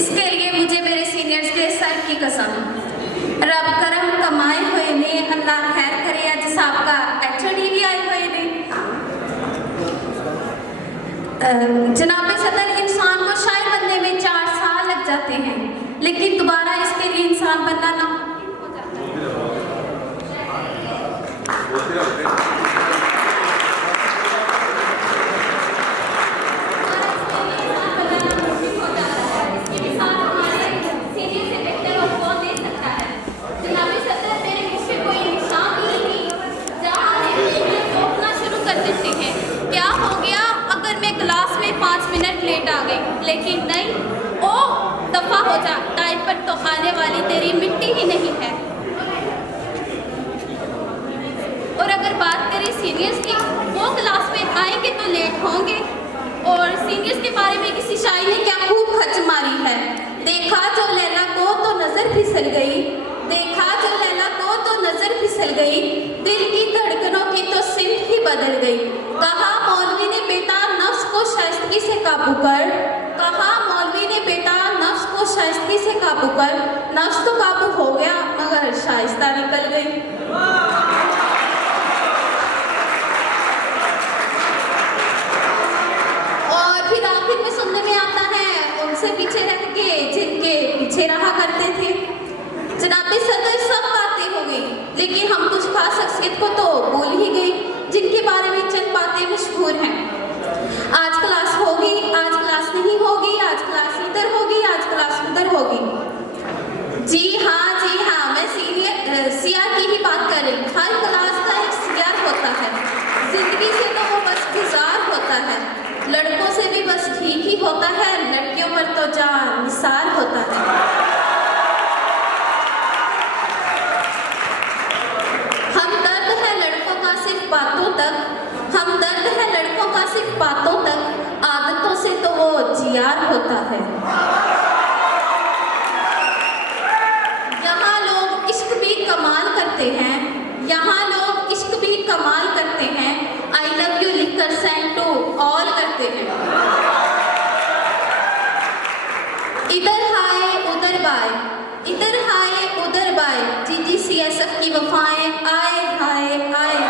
इसके लिए मुझे मेरे सीनियर्स के सर की कसम, रब करम कमाए हुए ने, अल्लाह खैर करे। अज साहब का HOD भी आए हुए ने। जनाब सदर, इंसान को शायर बनने में 4 साल लग जाते हैं, लेकिन दोबारा इसके लिए इंसान बनना ना हो जाता है। लेकिन नहीं, ओ दफा हो जा, टाइम पर तो आने वाली तेरी मिट्टी ही नहीं है। और अगर बात करें सीनियर्स की, वो क्लास में आएंगे तो लेट होंगे। और सीनियर्स के बारे में किसी शायर ने क्या खूब खच मारी है, देखा जो लैला को तो नजर फिसल गई, देखा जो लैला को तो नजर फिसल गई, दिल की धड़कनों की तो सिमत ही बदल गई। कहा मौलवी ने बेटा नफ्स को शाइस्तगी से काबू कर, कहा मौलवी ने बेटा नफ्स को शाइस्तगी से काबू कर। नफ्स तो काबू हो गया मगर शाइस्ता निकल गई। और फिर आखिर में सुनने में आता है, उनसे पीछे रह के जिनके पीछे रहा करते थे। जनाब सदर, सब बातें हो गई, लेकिन हम कुछ खास शख्सियत को तो भूल ही गई, जिनके बारे में चंद बातें मशहूर हैं। आज क्लास होगी, आज क्लास नहीं होगी, आज क्लास इधर होगी, आज क्लास उधर होगी। जी हाँ, मैं सियार की ही बात कर रही। हर क्लास का एक सियार होता है। जिंदगी से तो वो बस गुजार होता है, लड़कों से भी बस ठीक ही होता है, लड़कियों पर तो जान निसार होता है। हम दर्द है लड़कों का सिर्फ बातों तक, हम दर्द है लड़कों का सिर्फ बातों तक, आदतों से तो वो जियार होता है। यहाँ लोग इश्क भी कमाल करते हैं, यहाँ लोग इश्क भी कमाल करते हैं, आई लव यू लिखकर सेंड टू ऑल करते हैं। इधर हाय उधर बाय, इधर हाय उधर बाय, GGCSF की वफाएं आए हाय आए।